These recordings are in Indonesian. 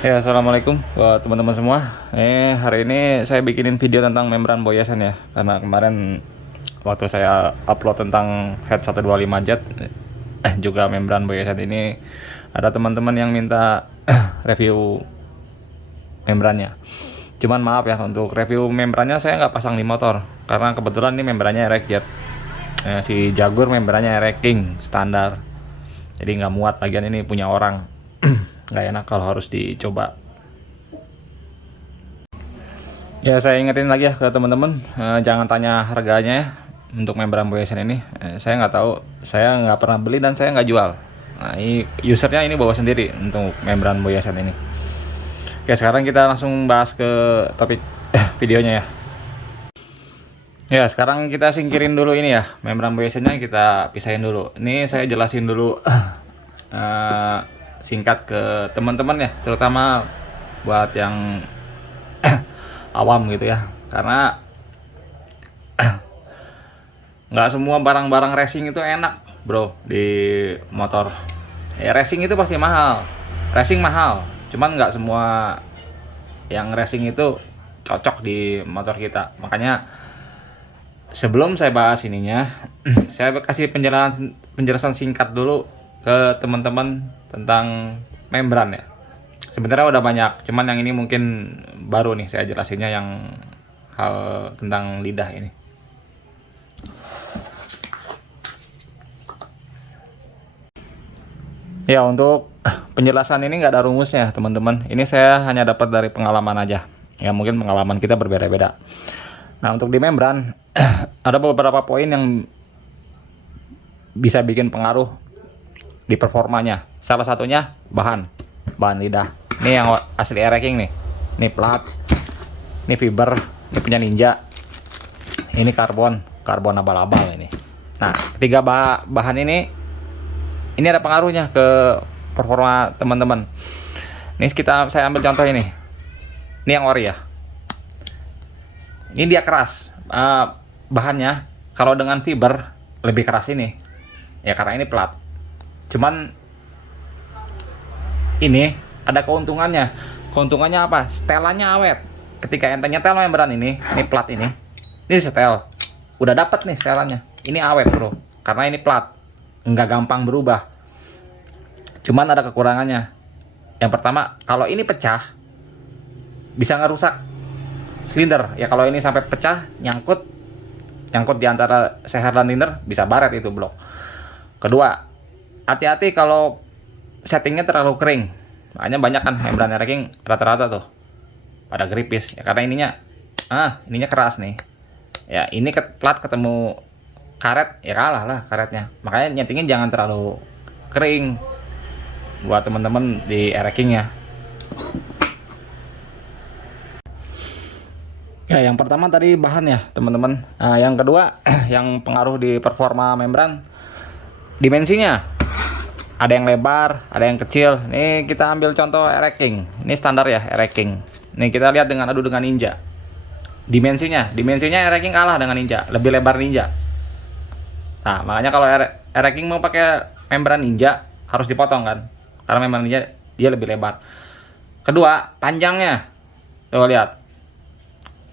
Ya, assalamualaikum buat teman-teman semua. Hari ini saya bikinin video tentang membran boyasan ya, karena kemarin waktu saya upload tentang head 125 jet juga membran boyasan ini ada teman-teman yang minta review membrannya. Cuman maaf ya, untuk review membrannya saya nggak pasang di motor karena kebetulan ini membrannya erek jet. Si Jaguar membrannya erek king standar, jadi nggak muat, lagian ini punya orang. Nggak enak kalau harus dicoba. Ya, saya ingetin lagi ya ke teman-teman, jangan tanya harganya ya untuk membran boyasan ini. Saya nggak tahu, saya nggak pernah beli dan saya nggak jual. Nah, ini usernya ini bawa sendiri untuk membran boyasan ini. Oke, sekarang kita langsung bahas ke topik videonya ya. Ya, sekarang kita singkirin dulu ini ya, membran boyasannya kita pisahin dulu. Ini saya jelasin dulu eh, singkat ke teman-teman ya, terutama buat yang awam gitu ya, karena nggak semua barang-barang racing itu enak bro di motor ya. Racing itu pasti mahal, racing mahal, cuman nggak semua yang racing itu cocok di motor kita. Makanya sebelum saya bahas ininya saya kasih penjelasan singkat dulu ke teman-teman tentang membran ya. Sebenarnya udah banyak, cuman yang ini mungkin baru nih saya jelasinnya, yang hal tentang lidah ini. Ya, untuk penjelasan ini nggak ada rumusnya teman-teman. Ini saya hanya dapat dari pengalaman aja. Ya, mungkin pengalaman kita berbeda-beda. Nah, untuk di membran ada beberapa poin yang bisa bikin pengaruh di performanya. Salah satunya bahan lidah. Ini yang asli ereking nih. Ini plat, ini fiber, ini punya Ninja. Ini karbon abal-abal ini. Nah, ketiga bahan ini ada pengaruhnya ke performa teman-teman. Ini saya ambil contoh ini. Ini yang ori ya. Ini dia keras. Bahannya kalau dengan fiber lebih keras ini. Ya karena ini plat. Cuman ini ada keuntungannya. Keuntungannya apa? Setelannya awet. Ketika ente nyetel membran ini plat ini setel. Udah dapat nih setelannya. Ini awet, bro. Karena ini plat. Nggak gampang berubah. Cuman ada kekurangannya. Yang pertama, kalau ini pecah bisa ngerusak silinder. Ya kalau ini sampai pecah, nyangkut di antara seher dan linder, bisa baret itu blok. Kedua, hati-hati kalau settingnya terlalu kering. Makanya banyak kan membran ereking rata-rata tuh pada gripis ya, karena ininya keras nih ya. Ini plat ketemu karet ya, kalah lah karetnya. Makanya nyetingin jangan terlalu kering buat teman-teman di ereking ya. Ya, yang pertama tadi bahan ya teman-teman. Nah, yang kedua yang pengaruh di performa membran, dimensinya. Ada yang lebar, ada yang kecil. Nih kita ambil contoh ereking. Ini standar ya ereking. Nih kita lihat dengan Ninja. Dimensinya ereking kalah dengan Ninja, lebih lebar Ninja. Nah, makanya kalau ereking mau pakai membran Ninja harus dipotong kan, karena membran Ninja dia lebih lebar. Kedua, panjangnya. Tuh lihat.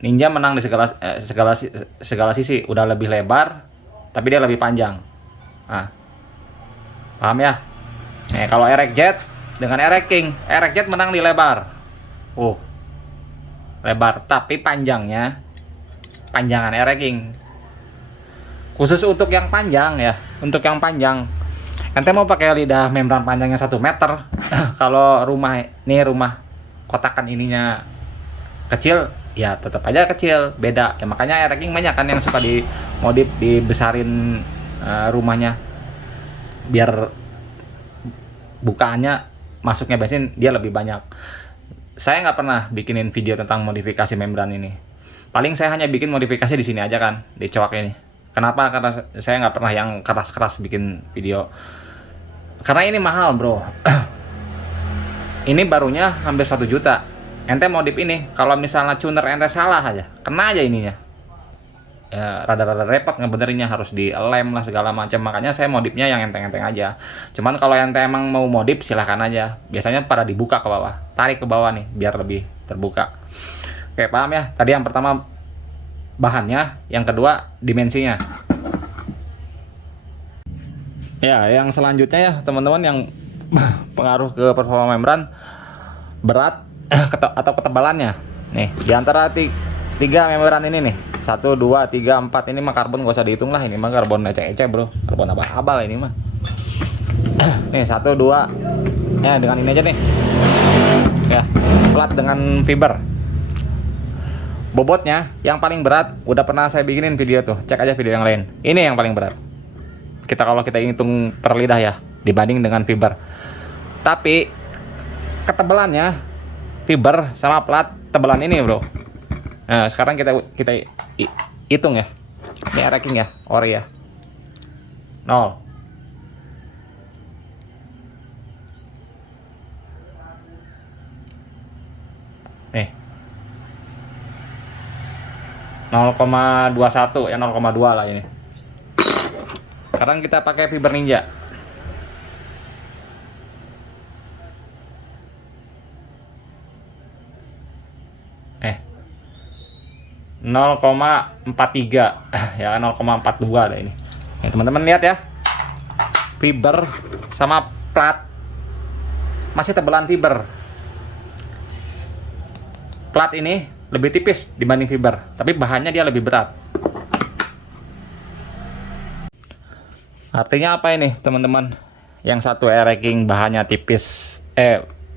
Ninja menang di segala sisi, udah lebih lebar tapi dia lebih panjang. Nah, paham ya? Kalau erek jet dengan erek jet menang di lebar. Lebar tapi panjangan erek king. Khusus untuk yang panjang ya, untuk yang panjang. Ente mau pakai lidah membran panjangnya 1 meter. Kalau rumah kotakan ininya kecil, ya tetap aja kecil, beda. Ya makanya erek king banyak kan yang suka dimodif, dibesarin rumahnya biar bukaannya masuknya bensin dia lebih banyak. Saya nggak pernah bikinin video tentang modifikasi membran ini. Paling saya hanya bikin modifikasi di sini aja kan, di coak ini. Kenapa? Karena saya nggak pernah yang keras-keras bikin video. Karena ini mahal bro. Ini barunya hampir 1 juta. Ente modif ini, kalau misalnya tuner ente salah aja, kena aja ininya. ya, rada-rada repot ngebenerinnya, harus dilem lah segala macam. Makanya saya modifnya yang enteng-enteng aja. Cuman kalau ente emang mau modif silahkan aja. Biasanya pada dibuka ke bawah, tarik ke bawah nih biar lebih terbuka. Oke, paham ya? Tadi yang pertama bahannya, yang kedua dimensinya. Ya, yang selanjutnya ya teman-teman, yang pengaruh ke performa membran, berat atau ketebalannya. Nih, di antara tiga membran ini nih, 1, 2, 3, 4, ini mah karbon gak usah dihitung lah, ini mah karbon ecek-ecek bro, karbon abal-abal ini mah. Nih 1, 2, ya dengan ini aja nih, ya plat dengan fiber. Bobotnya yang paling berat udah pernah saya bikinin video tuh, cek aja video yang lain. Ini yang paling berat. Kalau kita hitung per lidah ya, dibanding dengan fiber. Tapi ketebalannya fiber sama plat tebalan ini bro. Nah sekarang kita hitung ya. Ini ranking ya, ori ya. 0. Nih 0,21 ya, 0,2 lah ini. Sekarang kita pakai fiber ninja. Eh 0,43 ya, 0,42 ada ini. Nih teman-teman lihat ya, fiber sama plat masih tebalan fiber. Plat ini lebih tipis dibanding fiber, tapi bahannya dia lebih berat. Artinya apa ini teman-teman? Yang satu ranking bahannya tipis,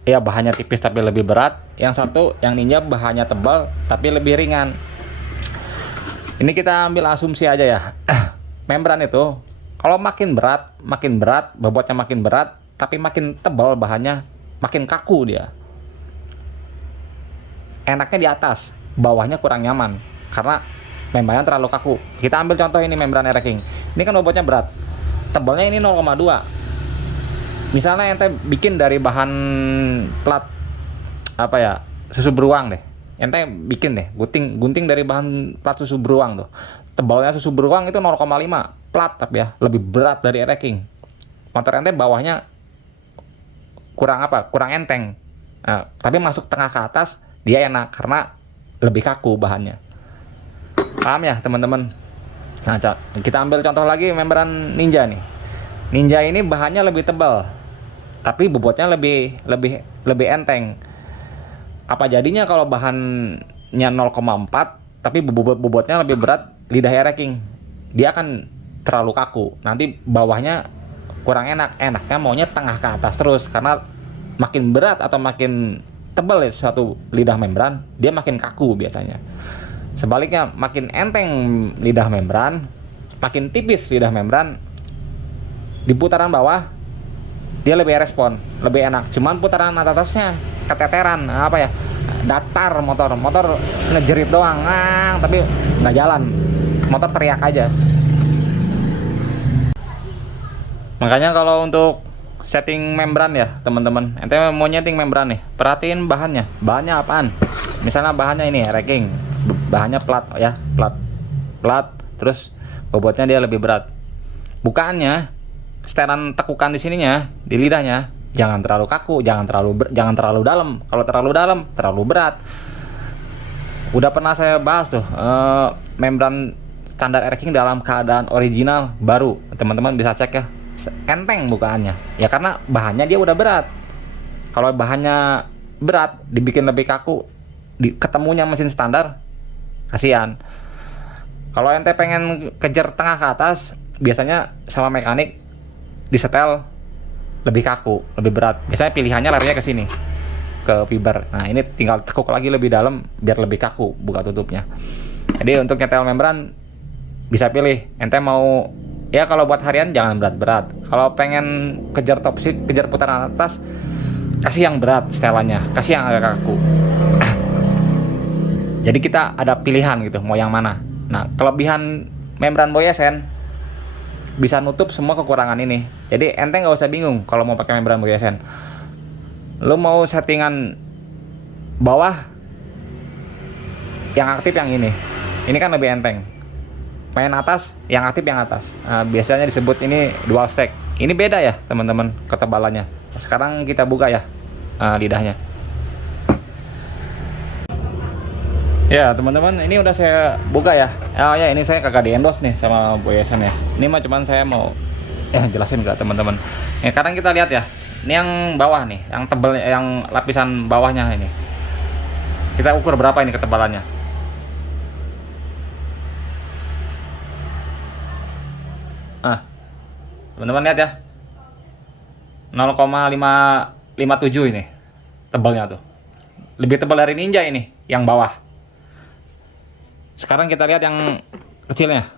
bahannya tipis tapi lebih berat. Yang satu yang ninja bahannya tebal tapi lebih ringan. Ini kita ambil asumsi aja ya. Membran itu kalau makin berat, bobotnya makin berat, tapi makin tebal bahannya, makin kaku dia. Enaknya di atas, bawahnya kurang nyaman karena membrannya terlalu kaku. Kita ambil contoh ini membran ranking. Ini kan bobotnya berat. Tebalnya ini 0,2. Misalnya ente bikin dari bahan plat apa ya, susu beruang deh. Ente bikin deh gunting dari bahan plat susu beruang tuh. Tebalnya susu beruang itu 0,5 plat, tapi ya lebih berat dari ranking. Motor ente bawahnya kurang enteng. Nah, tapi masuk tengah ke atas dia enak karena lebih kaku bahannya. Paham ya teman-teman? Nah, kita ambil contoh lagi membran ninja nih. Ninja ini bahannya lebih tebal, tapi bobotnya lebih enteng. Apa jadinya kalau bahannya 0,4 tapi bobotnya lebih berat lidah ranking? Dia akan terlalu kaku. Nanti bawahnya kurang enak. Enaknya maunya tengah ke atas terus, karena makin berat atau makin tebal ya suatu lidah membran, dia makin kaku biasanya. Sebaliknya, makin enteng lidah membran, makin tipis lidah membran, di putaran bawah dia lebih respon, lebih enak. Cuman putaran atasnya keteteran, datar motor ngejerit doang, tapi nggak jalan, motor teriak aja. Makanya kalau untuk setting membran ya teman-teman, ente mau nyeting membran nih, perhatiin bahannya apaan. Misalnya bahannya ini ranking, bahannya plat ya, plat, terus bobotnya dia lebih berat. Bukaannya, setelan tekukan di sininya, di lidahnya jangan terlalu kaku, jangan terlalu dalam. Kalau terlalu dalam, terlalu berat. Udah pernah saya bahas tuh, membran standar ranking dalam keadaan original baru, teman-teman bisa cek ya, enteng bukaannya ya, karena bahannya dia udah berat. Kalau bahannya berat dibikin lebih kaku, ketemunya mesin standar, kasihan. Kalau ente pengen kejar tengah ke atas, biasanya sama mekanik disetel lebih kaku, lebih berat. Biasanya pilihannya larinya ke sini, ke fiber. Nah ini tinggal tekuk lagi lebih dalam biar lebih kaku buka tutupnya. Jadi untuk nyetel membran bisa pilih, ente mau ya kalau buat harian jangan berat-berat. Kalau pengen kejar top speed, kejar putaran atas, kasih yang berat setelannya, kasih yang agak kaku. Jadi kita ada pilihan gitu, mau yang mana. Nah, kelebihan membran Boyesen bisa nutup semua kekurangan ini. Jadi ente nggak usah bingung kalau mau pakai membran Boyesen. Lo mau settingan bawah yang aktif yang ini kan lebih enteng. main atas, yang aktif yang atas. Nah, biasanya disebut ini dual stack. Ini beda ya teman-teman ketebalannya. Sekarang kita buka ya lidahnya. Ya teman-teman, ini udah saya buka ya. Oh ya, ini saya kagak di endorse nih sama Boyasan ya. Ini mah cuman saya mau jelasin ke teman-teman. Sekarang kita lihat ya. Ini yang bawah nih, yang tebal, yang lapisan bawahnya ini. Kita ukur berapa ini ketebalannya. Teman-teman lihat ya. 0,557 ini tebalnya tuh. Lebih tebal dari Ninja ini, yang bawah. Sekarang kita lihat yang kecilnya.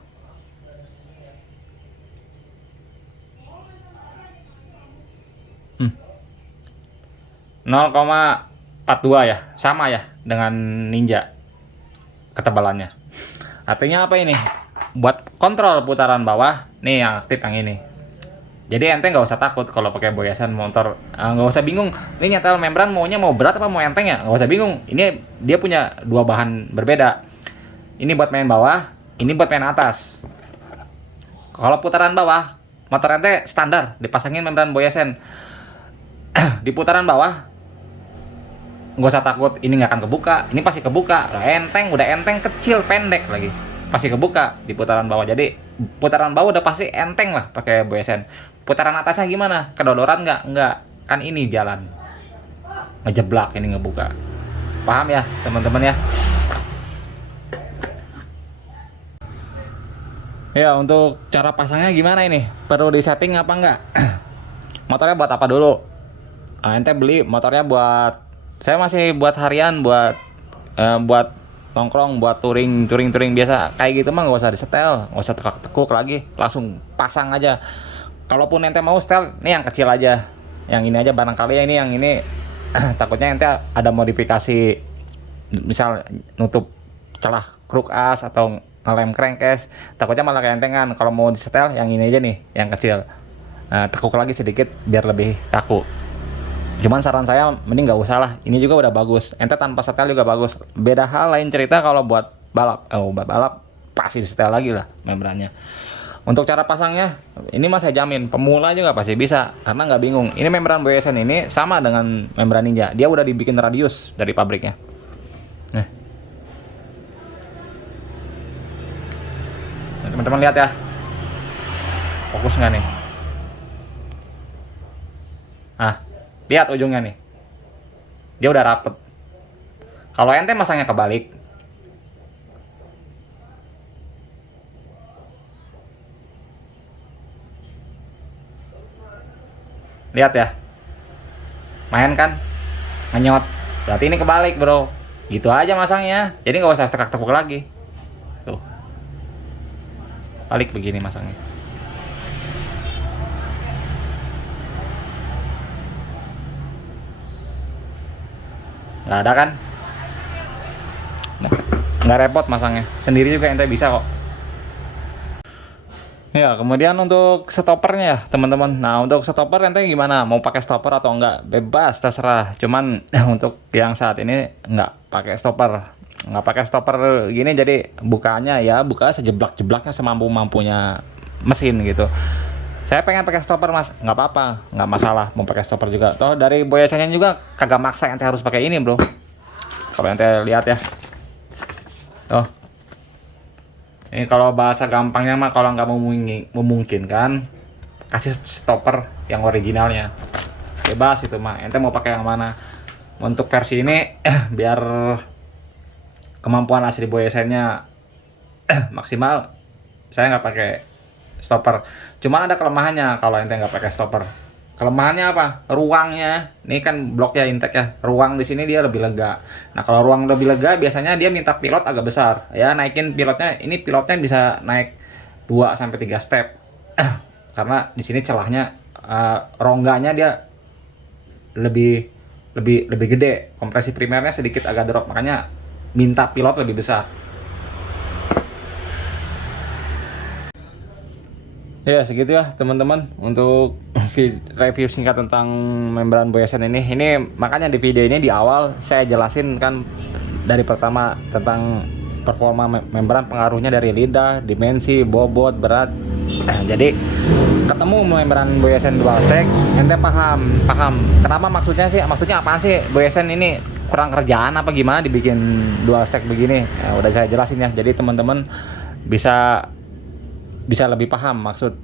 0,42 ya, sama ya dengan Ninja ketebalannya. Artinya apa ini? Buat kontrol putaran bawah, nih yang aktif yang ini. Jadi ente nggak usah takut kalau pakai Boyasan motor, nggak usah bingung. Ini nyetel membran maunya mau berat apa mau enteng ya? Nggak usah bingung. Ini dia punya dua bahan berbeda. Ini buat main bawah, ini buat main atas. Kalau putaran bawah, motor ente standar dipasangin membran Boyasan. Di putaran bawah, nggak usah takut ini nggak akan kebuka. Ini pasti kebuka. Lah, enteng, udah enteng, kecil, pendek lagi, pasti kebuka di putaran bawah. Jadi putaran bawah udah pasti enteng lah pakai Boyasan. Putaran atasnya gimana? Kedodoran nggak? Nggak. Kan ini jalan ngejeblak, ini ngebuka. Paham ya teman-teman ya? Ya, untuk cara pasangnya gimana ini? Perlu disetting apa enggak? Motornya buat apa dulu? Ente beli motornya buat, saya masih buat harian, buat nongkrong, buat touring biasa. Kayak gitu mah nggak usah disetel, nggak usah tekuk lagi, langsung pasang aja. Kalaupun ente mau setel, nih yang kecil aja, yang ini aja barangkali ya, ini yang ini takutnya ente ada modifikasi, misal nutup celah kruk as atau ngelem crankcase, takutnya malah keentengan. Kalau mau disetel, yang ini aja nih, yang kecil. Tekuk lagi sedikit biar lebih kaku. Cuman saran saya mending nggak usah lah. Ini juga udah bagus. Ente tanpa setel juga bagus. Beda hal lain cerita kalau buat balap. Buat balap pasti setel lagi lah membrannya. Untuk cara pasangnya, ini mas saya jamin pemula juga pasti bisa, karena nggak bingung. Ini membran Boyasan ini sama dengan membran Ninja. Dia udah dibikin radius dari pabriknya. Nah, teman-teman lihat ya. Fokus nggak nih? Lihat ujungnya nih. Dia udah rapet. Kalau ente masangnya kebalik, lihat ya. Main kan? Ngenyot. Berarti ini kebalik, bro. Gitu aja masangnya. Jadi nggak usah tekuk-tekuk lagi. Tuh. Balik begini masangnya. Nggak ada kan? Nah, nggak repot masangnya. Sendiri juga ente bisa kok. Ya, kemudian untuk stoppernya ya teman-teman. Nah, untuk stopper ente gimana? Mau pakai stopper atau enggak? Bebas, terserah. Cuman untuk yang saat ini nggak pakai stopper. Nggak pakai stopper gini, jadi bukanya ya buka sejeblak-jeblaknya semampu-mampunya mesin gitu. Saya pengen pakai stopper mas, nggak apa-apa, nggak masalah mau pakai stopper juga. Toh dari Boyasannya juga kagak maksa ente harus pakai ini bro. Kalau ente lihat ya, toh ini kalau bahasa gampangnya mah kalau nggak memungkinkan, kasih stopper yang originalnya. Bebas itu mah, ente mau pakai yang mana. Untuk versi ini biar kemampuan asli Boyasannya maksimal, saya nggak pakai stopper. Cuman ada kelemahannya kalau ente nggak pakai stopper. Kelemahannya apa? Ruangnya. Ini kan bloknya intake ya. Ruang di sini dia lebih lega. Nah, kalau ruang lebih lega biasanya dia minta pilot agak besar. Ya, naikin pilotnya. Ini pilotnya bisa naik 2 sampai 3 step. Karena di sini celahnya rongganya dia lebih gede. Kompresi primernya sedikit agak drop, makanya minta pilot lebih besar. Ya segitu ya teman-teman untuk review singkat tentang membran Boyasan ini. Ini makanya di video ini di awal saya jelasin kan dari pertama tentang performa membran pengaruhnya dari lidah, dimensi, bobot, berat. Jadi ketemu membran Boyesen Dualsec, ente paham kenapa maksudnya apaan sih Boyesen ini kurang kerjaan apa gimana dibikin Dualsec begini. Udah saya jelasin ya, jadi teman-teman bisa lebih paham maksud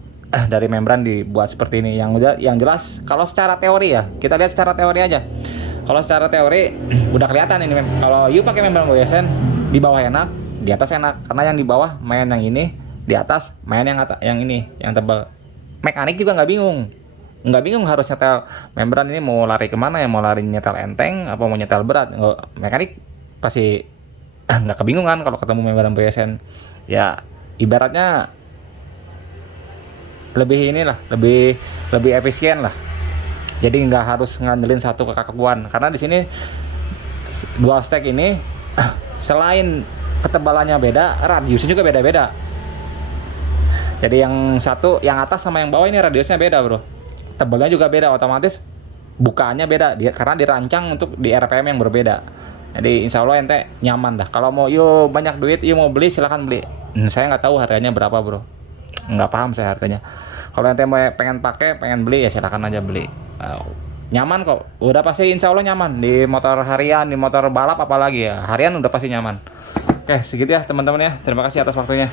dari membran dibuat seperti ini. Yang jelas kalau secara teori ya, kita lihat secara teori aja. Kalau secara teori udah kelihatan ini, kalau you pakai membran Boyesen di bawah enak, di atas enak, karena yang di bawah main yang ini, di atas main yang ini yang tebal. Mekanik juga nggak bingung harus nyetel membran ini mau lari kemana ya, mau lari nyetel enteng apa mau nyetel berat. Mekanik pasti nggak kebingungan kalau ketemu membran Boyesen. Ya ibaratnya lebih efisien lah. Jadi nggak harus ngandelin satu kekakuan, karena di sini Dualsec ini selain ketebalannya beda, radiusnya juga beda-beda. Jadi yang satu, yang atas sama yang bawah ini radiusnya beda bro, tebalnya juga beda, otomatis bukaannya beda karena dirancang untuk di RPM yang berbeda. Jadi insya Allah ente nyaman dah. Kalau mau yo banyak duit, yo mau beli silahkan beli. Saya nggak tahu harganya berapa bro, nggak paham saya harganya. Kalau ente pengen beli ya silakan aja beli. Nyaman kok, udah pasti insya Allah nyaman di motor harian, di motor balap apalagi ya, harian udah pasti nyaman. Oke segitu ya teman-teman ya, terima kasih atas waktunya.